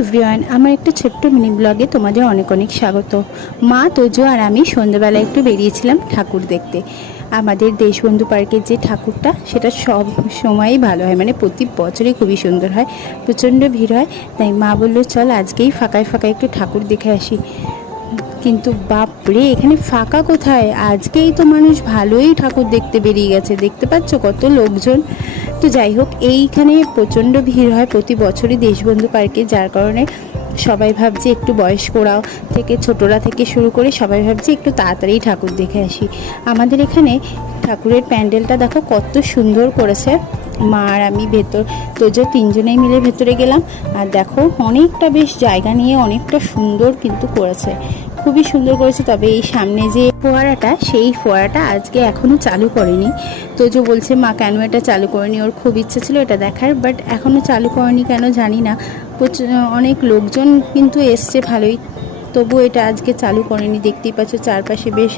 Everyone, আমার একটা ছোট্ট মিনি ব্লগে তোমাদের অনেক অনেক স্বাগত। মা, তোজো আর আমি সন্ধ্যাবেলা একটু বেরিয়েছিলাম ঠাকুর দেখতে। আমাদের দেশবন্ধু পার্কের যে ঠাকুরটা সেটা সব সময়ই ভালো হয়, মানে প্রতি বছরই খুবই সুন্দর হয়, প্রচণ্ড ভিড় হয়। তাই মা বললো চল আজকেই ফাঁকায় ফাঁকায় একটু ঠাকুর দেখে আসি। কিন্তু বাপরে, এখানে ফাঁকা কোথায়, আজকেই তো মানুষ ভালোই ঠাকুর দেখতে বেরিয়ে গেছে, দেখতে পাচ্ছ কত লোকজন। তো যাই হোক, এইখানে প্রচণ্ড ভিড় হয় প্রতি বছরই দেশবন্ধু পার্কে, যার কারণে সবাই ভাবছে একটু বয়স্করাও থেকে ছোটরা থেকে শুরু করে সবাই ভাবছে একটু তাড়াতাড়ি ঠাকুর দেখে আসি। আমাদের এখানে ঠাকুরের প্যান্ডেলটা দেখো কত সুন্দর করেছে। মা আর আমি তোজো তিনজনেই মিলে ভেতরে গেলাম, আর দেখো অনেকটা বেশ জায়গা নিয়ে অনেকটা সুন্দর কিন্তু করেছে, খুবই সুন্দর করেছে। তবে এই সামনে যে ফোয়ারাটা, সেই ফোয়ারাটা আজকে এখনও চালু করেনি। তোজো বলছে মা কেন এটা চালু করেনি, ওর খুব ইচ্ছে ছিল এটা দেখার, বাট এখনও চালু করেনি কেন জানি না। অনেক লোকজন কিন্তু এসছে ভালোই, তবু এটা আজকে চালু করেনি। দেখতেই পাচ্ছ চারপাশে বেশ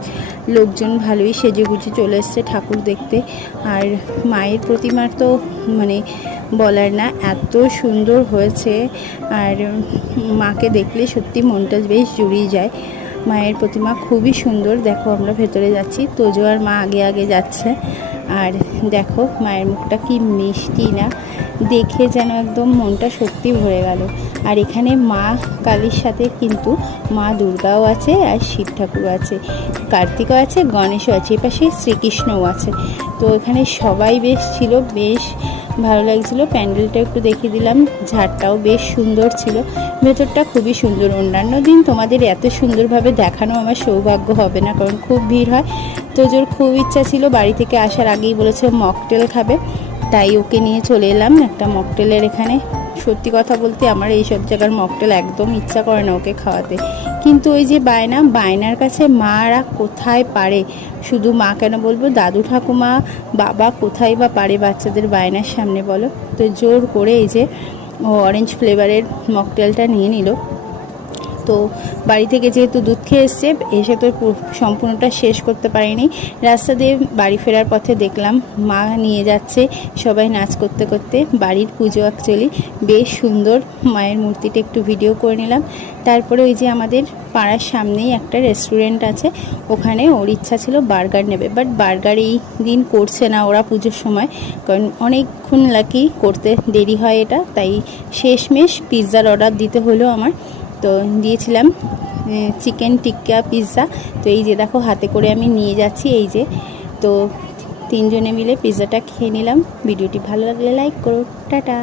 লোকজন ভালোই সেজে গুজে চলে এসছে ঠাকুর দেখতে। আর মায়ের প্রতিমার তো মানে বলার না, এত সুন্দর হয়েছে। আর মাকে দেখলে সত্যি মনটা বেশ জুড়িয়ে যায়। মায়ের প্রতিমা খুবই সুন্দর। দেখো আমরা ভেতরে যাচ্ছি, তোজো আর মা আগে আগে যাচ্ছে। আর দেখো মায়ের মুখটা কি মিষ্টি না, দেখে যেন একদম মনটা সত্যি ভরে গেল। আর এখানে মা কালীর সাথে কিন্তু মা দুর্গাও আছে, আর শিব ঠাকুরও আছে, কার্তিকও আছে, গণেশও আছে, এপাশে শ্রীকৃষ্ণও আছে। তো এখানে সবাই বেশ ছিল, বেশ ভালো লাগছিলো। প্যান্ডেলটা একটু দেখিয়ে দিলাম, ঝাড়টাও বেশ সুন্দর ছিল, ভেতরটা খুবই সুন্দর। অন্যান্য দিন তোমাদের এত সুন্দরভাবে দেখানো আমার সৌভাগ্য হবে না, কারণ খুব ভিড় হয়। তোজোর খুব ইচ্ছা ছিল, বাড়ি থেকে আসার আগেই বলেছে মকটেল খাবে, তাই ওকে নিয়ে চলে এলাম একটা মকটেলের এখানে। সত্যি কথা বলতে আমার এইসব জায়গার মকটেল একদম ইচ্ছা করে না ওকে খাওয়াতে, কিন্তু ওই যে বায়নার কাছে মারা কোথায় পারে। শুধু মা কেন বলবো, দাদু ঠাকুমা বাবা কোথায় বা পারে বাচ্চাদের বায়নার সামনে বলো। তো জোর করে এই যে অরেঞ্জ ফ্লেভারের মকটেলটা নিয়ে নিল। তো বাড়ি থেকে যেহেতু দুধ খেয়ে এসে তো সম্পূর্ণটা শেষ করতে পারিনি। রাস্তা দিয়ে বাড়ি ফেরার পথে দেখলাম মা নিয়ে যাচ্ছে সবাই নাচ করতে করতে। বাড়ির পুজো অ্যাকচুয়ালি বেশ সুন্দর, মায়ের মূর্তিটা একটু ভিডিও করে নিলাম। তারপরে ওই যে আমাদের পাড়ার সামনেই একটা রেস্টুরেন্ট আছে, ওখানে ওর ইচ্ছা ছিল বার্গার নেবে, বাট বার্গার এই দিন করছে না ওরা পুজোর সময়, কারণ অনেকক্ষণ লাগে করতে, দেরি হয় এটা। তাই শেষমেশ পিৎজার অর্ডার দিতে হলো আমার। তো দিয়েছিলাম চিকেন টিক্কা পিৎজা। তো এই যে দেখো হাতে করে আমি নিয়ে যাচ্ছি, এই যে। তো তিনজনে মিলে পিৎজাটা খেয়ে নিলাম। ভিডিওটি ভালো লাগলে লাইক করো, টাটা।